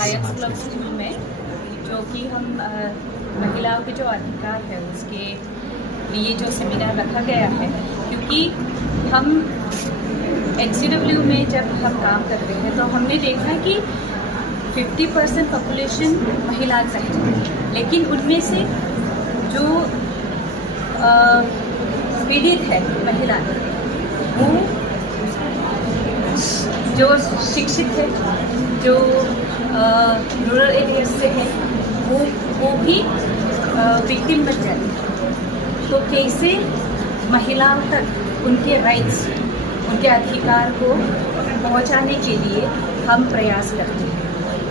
Lions club school में, जो कि हम महिलाओं के जो अधिकार है उसके लिए जो सेमिनार रखा गया है। क्योंकि हम NCW में जब हम काम करते हैं तो हमने देखा कि 50% पॉपुलेशन महिला का है, लेकिन उनमें से जो पीड़ित है महिला, वो जो शिक्षित है, जो रूरल एरिया से है, वो भी विक्टिम बन जाती है। तो कैसे महिलाओं तक उनके राइट्स, उनके अधिकार को पहुंचाने के लिए हम प्रयास करते हैं।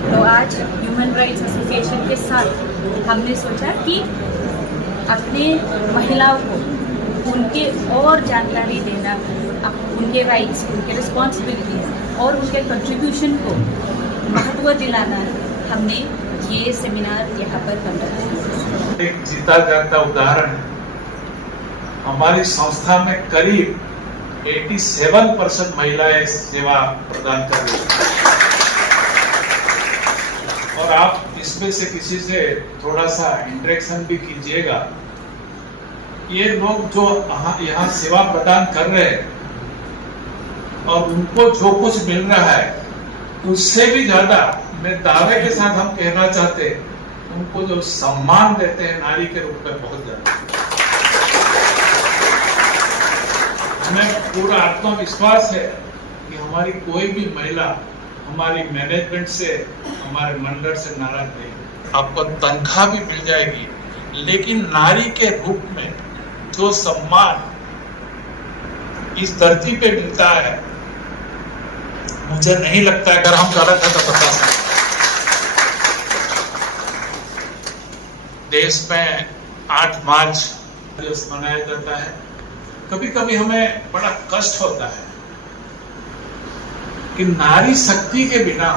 तो आज ह्यूमन राइट्स एसोसिएशन के साथ हमने सोचा कि अपने महिलाओं को उनके और जानकारी देना, उनके राइट्स, उनके रिस्पॉन्सिबिलिटीज और उनके कंट्रीब्यूशन को महत्व दिलाना, हमने ये सेमिनार यहाँ पर कर रहे हैं। एक जीता जागता उदाहरण है, हमारी संस्था में करीब 87% महिलाएं सेवा प्रदान कर रही हैं। और आप इसमें से किसी से थोड़ा सा इंटरेक्शन भी कीजिएगा। ये लोग जो यहाँ सेवा प्रदान कर रहे हैं और उनको जो कुछ मिल रहा है उससे भी ज्यादा मैं दावे के साथ हम कहना चाहते हैं, उनको जो सम्मान देते हैं नारी के रूप में, बहुत ज्यादा। हमें पूरा आत्मविश्वास है कि हमारी कोई भी महिला हमारी मैनेजमेंट से, हमारे मंडल से नाराज नहीं। आपको तनख्वाह भी मिल जाएगी, लेकिन नारी के रूप में जो सम्मान इस धरती पे मिलता है, मुझे नहीं लगता अगर हम गलत है तो बता सकते। देश में 8 मार्च दिवस मनाया जाता है। कभी कभी हमें बड़ा कष्ट होता है कि नारी शक्ति के बिना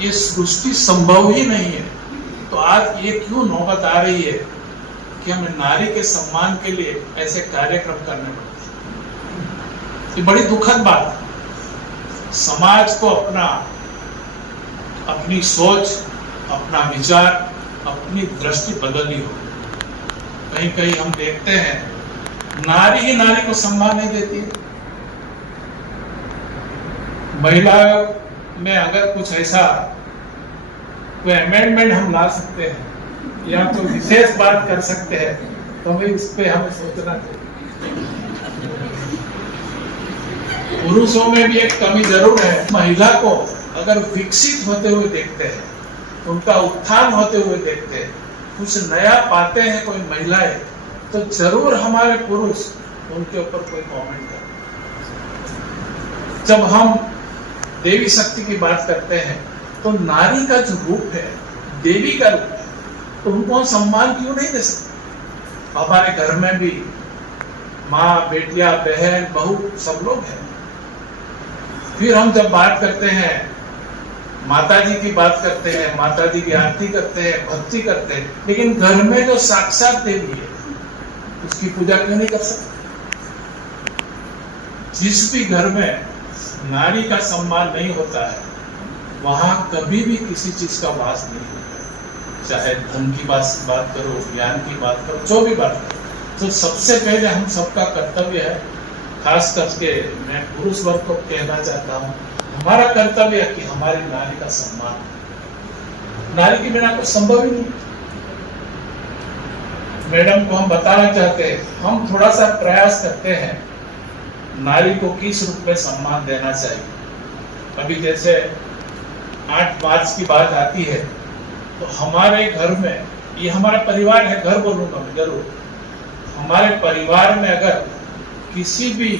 ये सृष्टि संभव ही नहीं है। तो आज ये क्यों नौबत आ रही है कि हमें नारी के सम्मान के लिए ऐसे कार्यक्रम करने पड़ते हैं। ये बड़ी दुखद बात है। समाज को अपनी सोच, अपना विचार, अपनी दृष्टि बदलनी हो। कहीं कहीं हम देखते हैं नारी ही नारी को सम्मान नहीं देती है। महिला में अगर कुछ ऐसा कोई अमेंडमेंट हम ला सकते हैं या कोई विशेष बात कर सकते हैं तो हमें इस पे हमें सोचना चाहिए। पुरुषों में भी एक कमी जरूर है। महिला को अगर विकसित होते हुए देखते हैं, उनका उत्थान होते हुए देखते हैं, कुछ नया पाते हैं कोई महिलाएं, तो जरूर हमारे पुरुष उनके ऊपर कोई कमेंट करते हैं। जब हम देवी शक्ति की बात करते हैं तो नारी का जो रूप है, देवी का रूप है, तो उनको हम सम्मान क्यों नहीं दे सकते? हमारे घर में भी माँ, बेटियां, बहन, बहू सब लोग हैं। फिर हम जब बात करते हैं, माता जी की बात करते हैं, माता जी की आरती करते हैं, भक्ति करते हैं, लेकिन घर में जो साक्षात देवी है उसकी पूजा क्यों नहीं कर सकते? जिस भी घर में नारी का सम्मान नहीं होता है, वहां कभी भी किसी चीज का वास नहीं होता। चाहे धन की बात करो, ज्ञान की बात करो, जो भी बात करो, तो सबसे पहले हम सबका कर्तव्य है, खास करके मैं पुरुष वर्ग को कहना चाहता हूँ, हमारा कर्तव्य है कि हमारी नारी का सम्मान। नारी के बिना कुछ संभव ही नहीं। मैडम को हम बताना चाहते हैं, हम थोड़ा सा प्रयास करते हैं नारी को किस रूप में सम्मान देना चाहिए। अभी जैसे 8 मार्च की बात आती है तो हमारे घर में, ये हमारा परिवार है, घर बोलूंगा मैं जरूर, हमारे परिवार में अगर किसी भी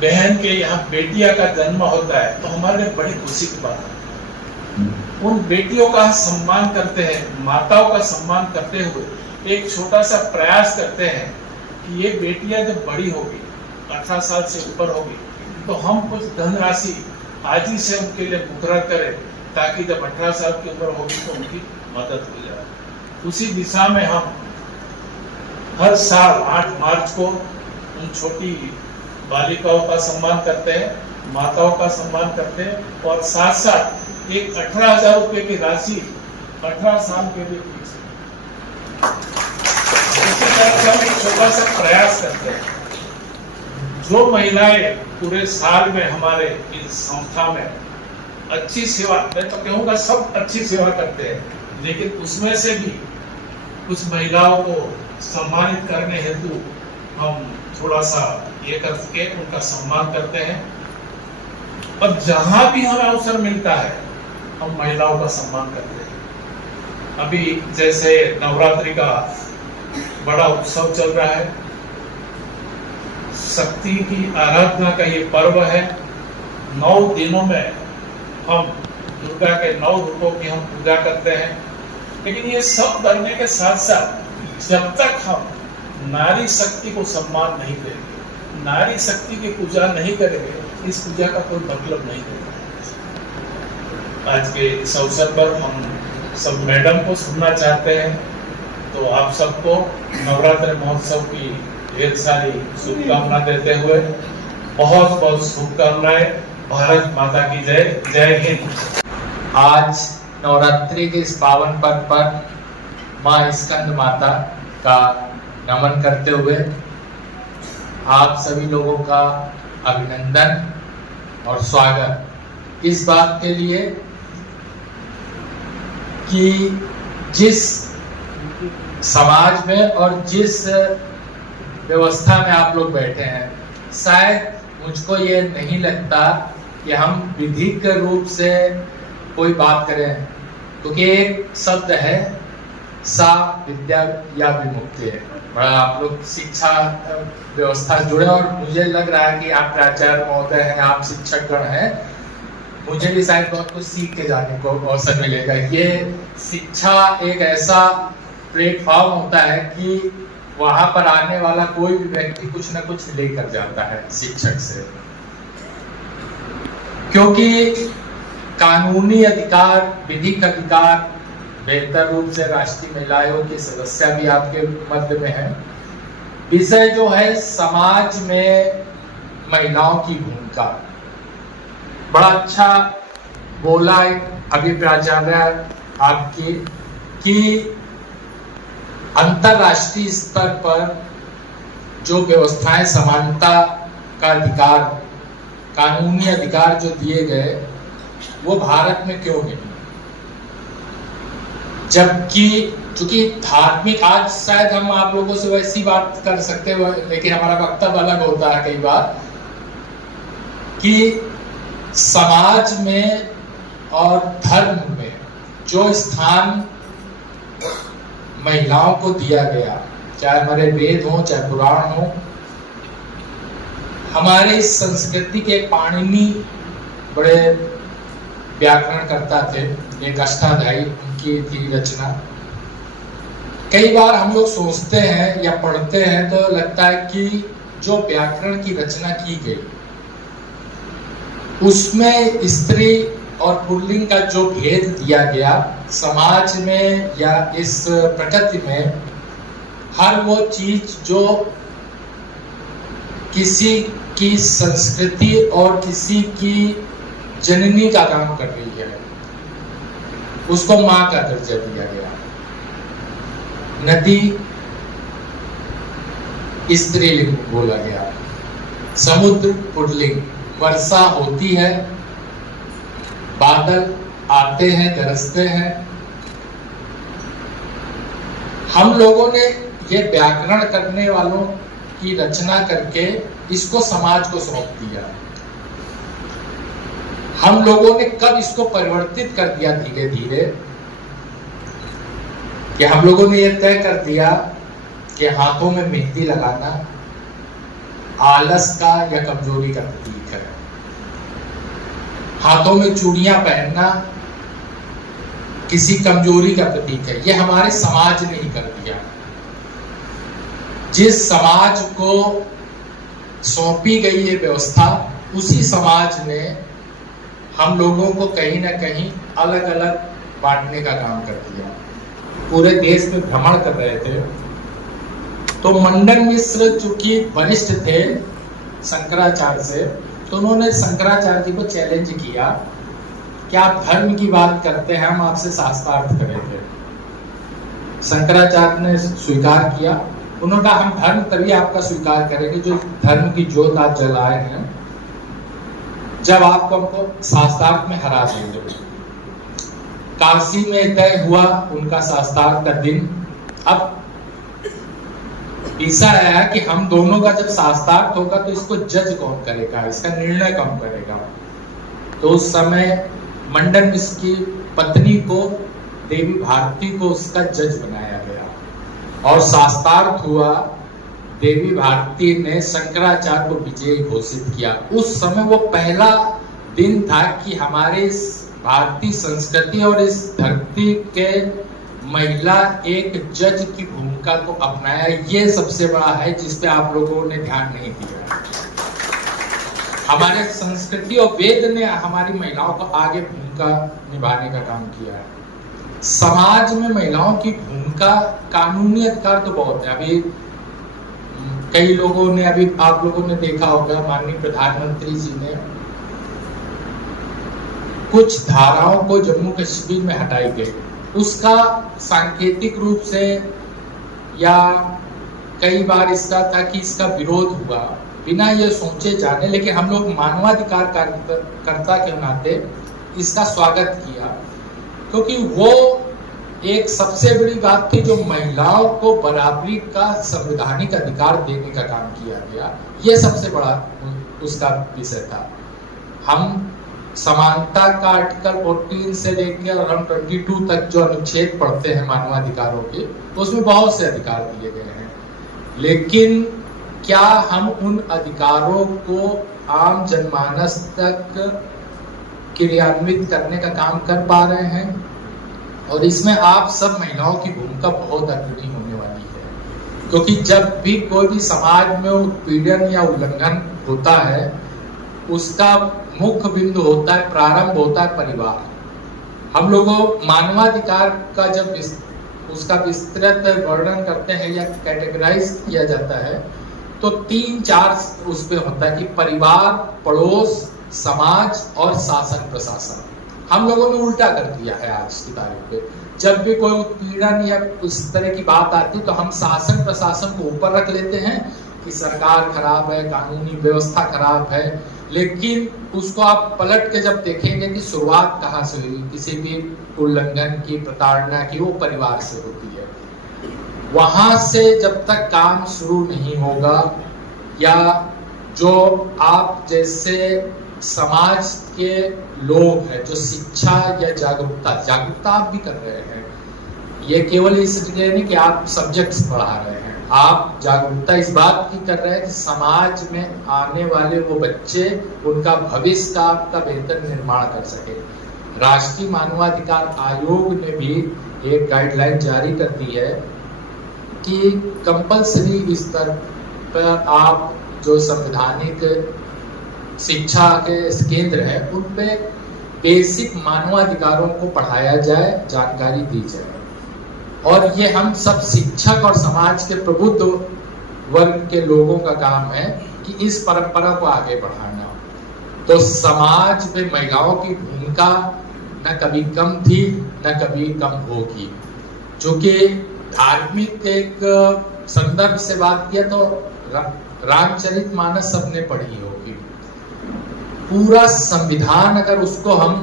बहन के यहाँ बेटिया का जन्म होता है तो हमारे लिए बड़ी खुशी की बात है। उन बेटियों का सम्मान करते हैं, माताओं का सम्मान करते हुए एक छोटा सा प्रयास करते हैं कि ये बेटियां जब बड़ी होगी, 18 साल से ऊपर होगी, तो हम कुछ धनराशि आज ही से उनके लिए मुकर्रर करें, ताकि जब 18 साल की उम्र होगी तो उनकी मदद हो जाए। उसी दिशा में हम हर साल 8 मार्च को उन छोटी बालिकाओं का सम्मान करते हैं, माताओं का सम्मान करते हैं, और साथ साथ एक 18,000 रुपए की राशि 18 साल के लिए फिक्स है। इसी तरह से हम एक छोटा सा प्रयास करते हैं। जो महिलाएं पूरे साल में हमारे इस संस्था में अच्छी सेवा, मैं तो कहूँगा सब अच्छी सेवा करते हैं, लेकिन उसमें से भी कुछ महिलाओं को सम्मानित करने हेतु हम थोड़ा सा ये करके उनका सम्मान करते हैं। और जहां भी हमें अवसर मिलता है हम महिलाओं का सम्मान करते हैं। अभी जैसे नवरात्रि का बड़ा उत्सव चल रहा है, शक्ति की आराधना का ये पर्व है। 9 दिनों में हम दुर्गा के 9 रूपों की हम पूजा करते हैं। लेकिन ये सब करने के साथ साथ जब तक हम नारी शक्ति को सम्मान नहीं देंगे, नारी शक्ति की पूजा नहीं करेंगे, इस पूजा का कोई मतलब नहीं है। आज के इस अवसर पर हम सब मैडम को सुनना चाहते हैं, तो आप सबको नवरात्रि महोत्सव की ढेर सारी शुभकामना देते हुए बहुत बहुत शुभकामनाएं। भारत माता की जय। जय हिंद। आज नवरात्रि के इस पावन पर्व पर माँ स्कंद माता का नमन करते हुए आप सभी लोगों का अभिनंदन और स्वागत इस बात के लिए कि जिस समाज में और जिस व्यवस्था में आप लोग बैठे हैं, शायद मुझको ये नहीं लगता कि हम विधिक रूप से कोई बात करें, क्योंकि एक शब्द है सा विद्या या विमुक्ति है। बड़ा आप लोग शिक्षा व्यवस्था जुड़े और मुझे लग रहा है कि आप प्राचार्य महोदय हैं, आप शिक्षक गण हैं, मुझे भी शायद बहुत कुछ सीख के जाने को अवसर मिलेगा। ये शिक्षा एक ऐसा प्लेटफॉर्म होता है कि वहां पर आने वाला कोई भी व्यक्ति कुछ ना कुछ लेकर जाता है शिक्षक से, क्योंकि कानूनी अधिकार, विधिक अधिकार, बेहतर रूप से राष्ट्रीय महिला आयोग की सदस्य भी आपके मध्य में है। विषय जो है समाज में महिलाओं की भूमिका, बड़ा अच्छा बोला अभी प्राचार्य आपकी कि अंतरराष्ट्रीय स्तर पर जो व्यवस्थाएं समानता का अधिकार, कानूनी अधिकार जो दिए गए, वो भारत में क्यों नहीं? जबकि चूंकि धार्मिक, आज शायद हम आप लोगों से वैसी बात कर सकते हैं, लेकिन हमारा वक्तव्य अलग होता है कई बार, कि समाज में और धर्म में जो स्थान महिलाओं को दिया गया, चाहे हमारे वेद हो चाहे पुराण हो, हमारे इस संस्कृति के पाणिनि बड़े व्याकरण करता थे, एक अष्टाध्यायी उनकी थी रचना। कई बार हम लोग सोचते हैं या पढ़ते हैं तो लगता है कि जो व्याकरण की रचना की गई उसमें स्त्री और पुल्लिंग का जो भेद दिया गया समाज में या इस प्रकृति में, हर वो चीज जो किसी की संस्कृति और किसी की जननी का काम कर रही है, उसको मां का दर्जा दिया गया। नदी स्त्रीलिंग बोला गया, समुद्र पुल्लिंग, वर्षा होती है, बादल आते हैं, गरजते हैं। हम लोगों ने ये व्याकरण करने वालों की रचना करके इसको समाज को सौंप दिया। हम लोगों ने कब इसको परिवर्तित कर दिया धीरे धीरे, कि हम लोगों ने यह तय कर दिया कि हाथों में मेहंदी लगाना आलस का या कमजोरी का प्रतीक है, हाथों में चूड़ियां पहनना किसी कमजोरी का प्रतीक है। ये हमारे समाज ने ही कर दिया। जिस समाज को सौंपी गई ये व्यवस्था, उसी समाज ने हम लोगों को कहीं ना कहीं अलग अलग बांटने का काम कर दिया। पूरे देश में भ्रमण कर रहे थे तो मंडन मिश्र चूंकि वरिष्ठ थे शंकराचार्य से, तो उन्होंने शंकराचार्य जी को चैलेंज किया कि आप धर्म की बात करते हैं, हम आपसे शास्त्रार्थ करेंगे। शंकराचार्य ने स्वीकार किया, उन्होंने कहा हम धर्म तभी आपका स्वीकार करेंगे जो धर्म की ज्योत आप जलाए हैं, जब आपको हमको शास्त्रार्थ में हरा देंगे। काशी में तय हुआ उनका शास्त्रार्थ का दिन। अब ऐसा है कि हम दोनों का जब शास्त्रार्थ होगा तो इसको जज कौन करेगा, इसका निर्णय कौन करेगा। तो उस समय मंडन मिश्र की पत्नी को, देवी भारती को उसका जज बनाया गया और शास्त्रार्थ हुआ। देवी भारती ने शंकराचार्य को विजयी घोषित किया। उस समय वो पहला दिन था कि हमारे इस भारतीय संस्कृति और इस धरती के महिला एक जज की भूमिका को अपनाया। ये सबसे बड़ा है जिस पे आप लोगों ने ध्यान नहीं दिया। हमारे संस्कृति और वेद ने हमारी महिलाओं को आगे भूमिका निभाने का काम किया है। समाज में महिलाओं की भूमिका, कानूनी अधिकार तो बहुत है। अभी कई लोगों ने, अभी आप लोगों ने देखा होगा, माननीय प्रधानमंत्री जी ने कुछ धाराओं को जम्मू कश्मीर में हटाई गई। उसका सांकेतिक रूप से या कई बार इसका था कि इसका विरोध हुआ बिना ये सोचे जाने, लेकिन हम लोग मानवाधिकार कर्ता के नाते इसका स्वागत किया, क्योंकि वो एक सबसे बड़ी बात थी जो महिलाओं को बराबरी का संवैधानिक अधिकार देने का काम किया गया। ये सबसे बड़ा उसका विषय था। हम समानता का आर्टिकल 14 से लेकर और हम 22 तक जो अनुच्छेद पढ़ते हैं मानवाधिकारों के, उसमें बहुत से अधिकार दिए गए हैं, लेकिन क्या हम उन अधिकारों को आम जनमानस तक क्रियान्वित करने का काम कर पा रहे हैं? और इसमें आप सब महिलाओं की भूमिका बहुत अग्रणी होने वाली है, क्योंकि जब भी कोई भी समाज में उत्पीड़न या उल्लंघन होता है, उसका मुख्य बिंदु होता है, प्रारंभ होता है परिवार। हम लोगों मानवाधिकार का जब उसका विस्तृत वर्णन करते हैं या कैटेगराइज किया जाता है तो 3-4 उस पे होता है कि परिवार, पड़ोस, समाज और शासन प्रशासन। हम लोगों ने उल्टा कर दिया है आज की तारीख पे। जब भी कोई उत्पीड़न या उस तरह की बात आती तो हम शासन प्रशासन को ऊपर रख लेते हैं कि सरकार खराब है, कानूनी व्यवस्था खराब है, लेकिन उसको आप पलट के जब देखेंगे कि शुरुआत कहाँ से हुई, किसी भी उल्लंघन की, प्रताड़ना की, वो परिवार से होती है। वहां से जब तक काम शुरू नहीं होगा, या जो आप जैसे समाज के लोग हैं जो शिक्षा या जागरूकता आप भी कर रहे हैं, ये केवल इसलिए नहीं कि आप सब्जेक्ट्स पढ़ा रहे हैं, आप जागरूकता इस बात की कर रहे हैं कि समाज में आने वाले वो बच्चे, उनका भविष्य का आपका बेहतर निर्माण कर सके। राष्ट्रीय मानवाधिकार आयोग ने भी एक गाइडलाइन जारी कर दी है कि कंपल्सरी स्तर पर आप जो संवैधानिक शिक्षा के केंद्र हैं उन पे बेसिक मानवाधिकारों को पढ़ाया जाए, जानकारी दी जाए। और ये हम सब शिक्षक और समाज के प्रबुद्ध वर्ग के लोगों का काम है कि इस परंपरा को आगे बढ़ाना। तो समाज में महिलाओं की भूमिका न कभी कम थी न कभी कम होगी। चूंकि धार्मिक एक संदर्भ से बात किया तो रामचरितमानस सबने पढ़ी होगी। पूरा संविधान अगर उसको हम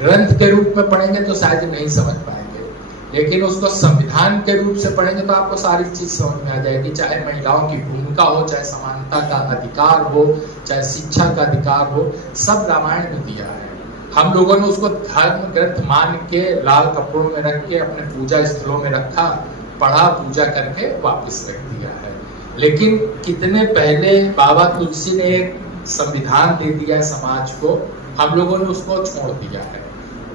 ग्रंथ के रूप में पढ़ेंगे तो शायद नहीं समझ पाएंगे, लेकिन उसको संविधान के रूप से पढ़ेंगे तो आपको सारी चीज समझ में आ जाएगी। चाहे महिलाओं की भूमिका हो, चाहे समानता का अधिकार हो, चाहे शिक्षा का अधिकार हो, सब रामायण में दिया है। हम लोगों ने उसको धर्म ग्रंथ मान के लाल कपड़ों में रख के अपने पूजा स्थलों में रखा, पढ़ा, पूजा करके वापस रख दिया है। लेकिन कितने पहले बाबा तुलसी ने एक संविधान दे दिया है समाज को, हम लोगों ने उसको छोड़ दिया है।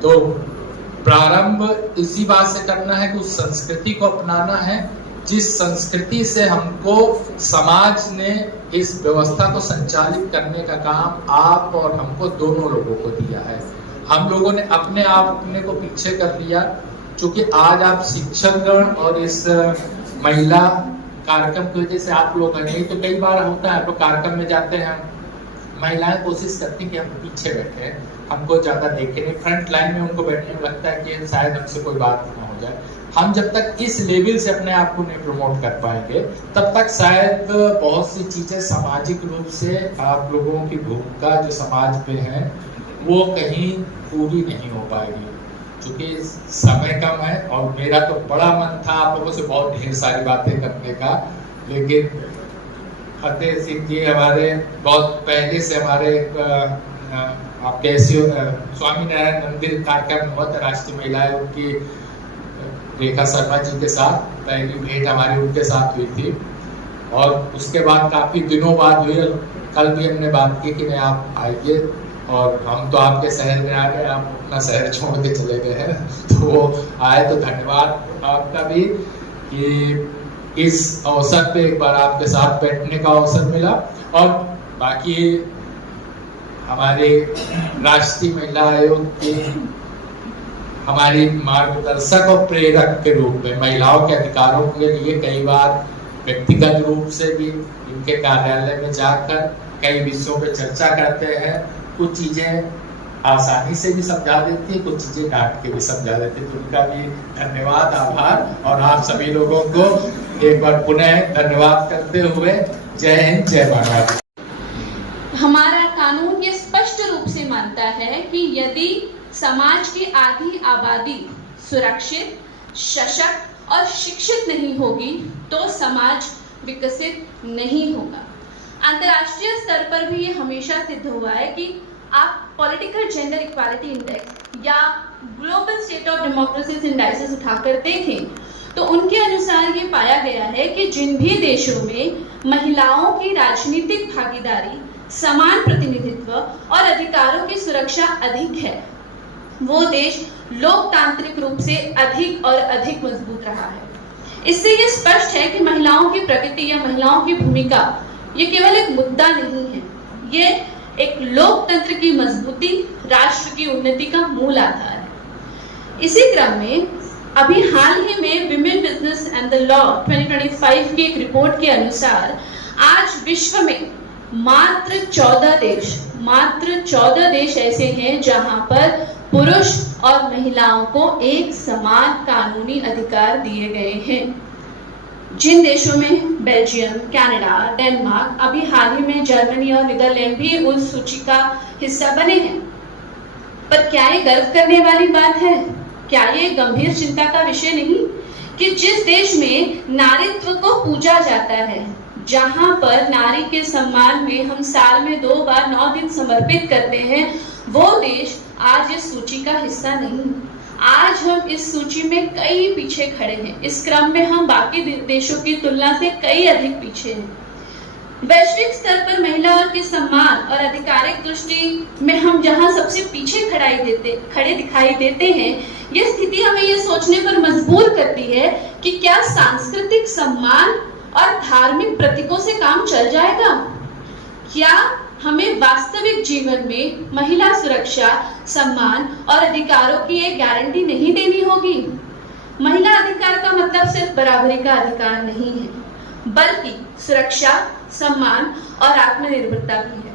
तो प्रारंभ इसी बात से करना है कि उस संस्कृति को अपनाना है जिस संस्कृति से हमको समाज ने इस व्यवस्था को संचालित करने का काम आप और हमको दोनों लोगों को दिया है। हम लोगों ने अपने आप को पीछे कर लिया, क्योंकि आज आप शिक्षकगण और इस महिला कार्यक्रम की वजह से आप लोग नहीं तो कई बार होता है आप लोग कार्यक्रम में जाते हैं, महिलाएं कोशिश करती हैं कि हम पीछे बैठे हैं, हमको ज़्यादा देखे नहीं, फ्रंट लाइन में उनको बैठने में लगता है कि शायद हमसे कोई बात ना हो जाए। हम जब तक इस लेवल से अपने आप को नहीं प्रमोट कर पाएंगे तब तक शायद बहुत सी चीज़ें सामाजिक रूप से आप लोगों की भूमिका जो समाज में है वो कहीं पूरी नहीं हो पाएगी, क्योंकि समय कम है। और मेरा तो बड़ा मन था आप लोगों से बहुत ढेर सारी बातें करने का, लेकिन फतेह सिंह जी हमारे बहुत पहले से हमारे आपके स्वामीनारायण मंदिर कार्यक्रम हुआ था राष्ट्रीय महिलाएं, उनकी रेखा शर्मा जी के साथ पहली भेंट हमारी उनके साथ हुई थी और उसके बाद काफी दिनों बाद हुई। कल भी हमने बात की कि नहीं आप आइए, और हम तो आपके शहर में आ गए, आप अपना शहर छोड़ के चले गए हैं, तो वो आए तो धन्यवाद आपका भी कि इस अवसर पे एक बार आपके साथ बैठने का अवसर मिला। और बाकी हमारे राष्ट्रीय महिला आयोग के हमारी मार्गदर्शक और प्रेरक के रूप में महिलाओं के अधिकारों के लिए कई बार व्यक्तिगत रूप से भी इनके कार्यालय में जाकर कई विषयों पे चर्चा करते हैं। कुछ चीजें आसानी से भी समझा देती है, कुछ चीजें डांट के भी समझा देती है, तो उनका भी धन्यवाद, आभार। और आप सभी लोगों को एक बार पुनः धन्यवाद करते हुए जय हिंद, जय भारत। हमारा कानून ये स्पष्ट रूप से मानता है कि यदि समाज की आधी आबादी सुरक्षित, सशक्त और शिक्षित नहीं होगी तो समाज विकसित नहीं होगा। अंतर्राष्ट्रीय स्तर पर भी ये हमेशा सिद्ध हुआ है कि आप पॉलिटिकल जेंडर इक्वालिटी इंडेक्स या global state of democracy indices उठाकर देखें तो उनके अनुसार ये पाया गया है कि जिन भी देशों में महिलाओं की राजनीतिक भागीदारी, समान प्रतिनिधित्व और अधिकारों की सुरक्षा अधिक है, वो देश लोकतांत्रिक रूप से अधिक और अधिक मजबूत रहा है। इससे ये स्पष्ट है कि महिलाओं की प्रगति या महिलाओं की भूमिका ये केवल एक मुद्दा नहीं है, ये एक लोकतंत्र की मजबूती, राष्ट्र की उन्नति का मूल आधार है। इसी क्रम में अभी हाल ही में women business and the law 2025 की एक रिपोर्ट के अनुसार आज विश्व में मात्र 14 देश ऐसे हैं जहां पर पुरुष और महिलाओं को एक समान कानूनी अधिकार दिए गए हैं। जिन देशों में बेल्जियम, कनाडा, डेनमार्क, अभी हाल ही में जर्मनी और नीदरलैंड भी उस सूची का हिस्सा बने हैं। पर क्या ये गर्व करने वाली बात है? क्या ये गंभीर चिंता का विषय नहीं कि जिस देश में नारीत्व को पूजा जाता है, जहां पर नारी के सम्मान में हम साल में 2 बार 9 दिन समर्पित करते हैं, वो देश आज इस सूची का हिस्सा नहीं। आज हम इस सूची में कई पीछे खड़े हैं। इस क्रम में हम बाकी देशों की तुलना से कई अधिक पीछे हैं। वैश्विक स्तर पर महिलाओं के सम्मान और आधिकारिक दृष्टि में हम जहां सबसे पीछे खड़े दिखाई देते हैं, यह स्थिति हमें यह सोचने पर मजबूर करती है कि क्या सांस्कृतिक सम्मान और धार्मिक प्रतीकों से काम चल जाएगा? क्या हमें वास्तविक जीवन में महिला सुरक्षा, सम्मान और अधिकारों की एक गारंटी नहीं देनी होगी? महिला अधिकार का मतलब सिर्फ बराबरी का अधिकार नहीं है, बल्कि सुरक्षा, सम्मान और आत्मनिर्भरता भी है।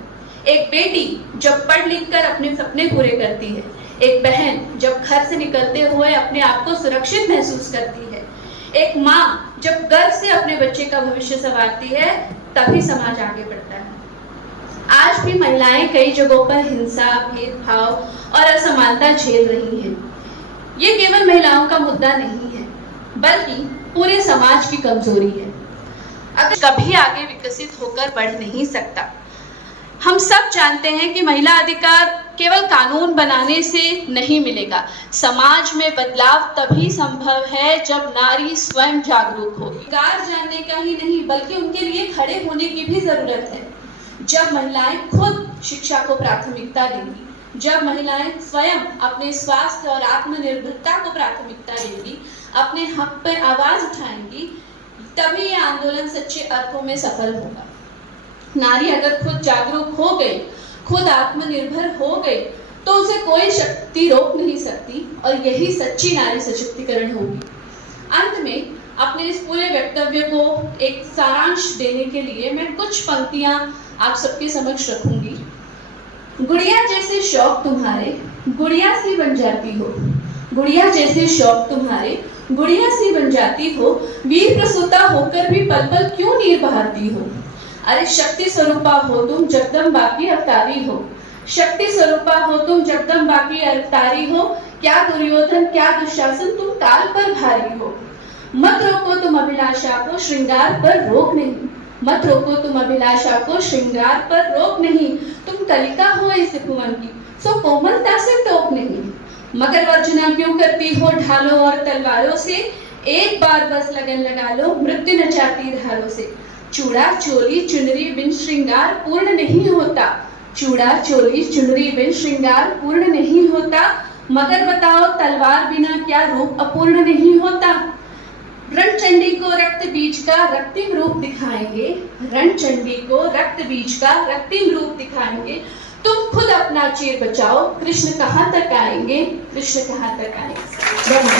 एक बेटी जब पढ़ लिख कर अपने सपने पूरे करती है, एक बहन जब घर से निकलते हुए अपने आप को सुरक्षित महसूस करती है, एक माँ जब गर्व से अपने बच्चे का भविष्य संवारती है, तभी समाज आगे बढ़ता है। आज भी महिलाएं कई जगहों पर हिंसा, भेदभाव और असमानता झेल रही हैं। ये केवल महिलाओं का मुद्दा नहीं है, बल्कि पूरे समाज की कमजोरी है। अगर कभी आगे विकसित होकर बढ़ नहीं सकता। हम सब जानते हैं कि महिला अधिकार केवल कानून बनाने से नहीं मिलेगा। समाज में बदलाव तभी संभव है जब नारी स्वयं जागरूक होगी। अधिकार जानने का ही नहीं, बल्कि उनके लिए खड़े होने की भी जरूरत है। जब महिलाएं खुद शिक्षा को प्राथमिकता देंगी, जब महिलाएं स्वयं अपने स्वास्थ्य और आत्मनिर्भरता को प्राथमिकता देंगी, अपने हक पर आवाज उठाएंगी, तभी यह आंदोलन सच्चे अर्थों में सफल होगा। नारी अगर खुद जागरूक हो गई, खुद आत्मनिर्भर हो गई, तो उसे कोई शक्ति रोक नहीं सकती, और यही सच्ची नारी सशक्तिकरण होगी। अंत में अपने इस पूरे वक्तव्य को एक सारांश देने के लिए मैं कुछ पंक्तियां आप सबके समक्ष रखूंगी। गुड़िया जैसे शौक तुम्हारे गुड़िया सी बन जाती हो, गुड़िया जैसे शौक तुम्हारे गुड़िया सी बन जाती हो, वीर प्रसूता होकर भी पल पल क्यों नीर बहाती हो। अरे शक्ति स्वरूपा हो तुम जगदम्बा की अवतारी हो, शक्ति स्वरूपा हो तुम जगदम्बा की अवतारी हो, क्या दुर्योधन क्या दुशासन तुम काल पर भारी हो। मत रोको तुम अभिलाषा को श्रृंगार पर रोक नहीं, मत रोको तुम अभिलाषा को श्रृंगार पर रोक नहीं, तुम कलिका हो इस भुवन की सो कोमलता से टोक नहीं। मगर वर्जना क्यों करती हो ढालों और तलवारों से, एक बार बस लगन लगा लो मृत्यु नचाती धारों से। चूड़ा चोली चुनरी बिन श्रृंगार पूर्ण नहीं होता, चूड़ा चोली चुनरी बिन श्रृंगार पूर्ण नहीं होता, मगर बताओ तलवार बिना क्या रूप अपूर्ण नहीं होता। रणचंडी को रक्त बीज का रक्तिम रूप दिखाएंगे, रणचंडी को रक्त बीज का रक्तिम रूप दिखाएंगे, तुम खुद अपना चीर बचाओ, कृष्ण कहाँ तक आएंगे, कृष्ण कहाँ तक आएंगे।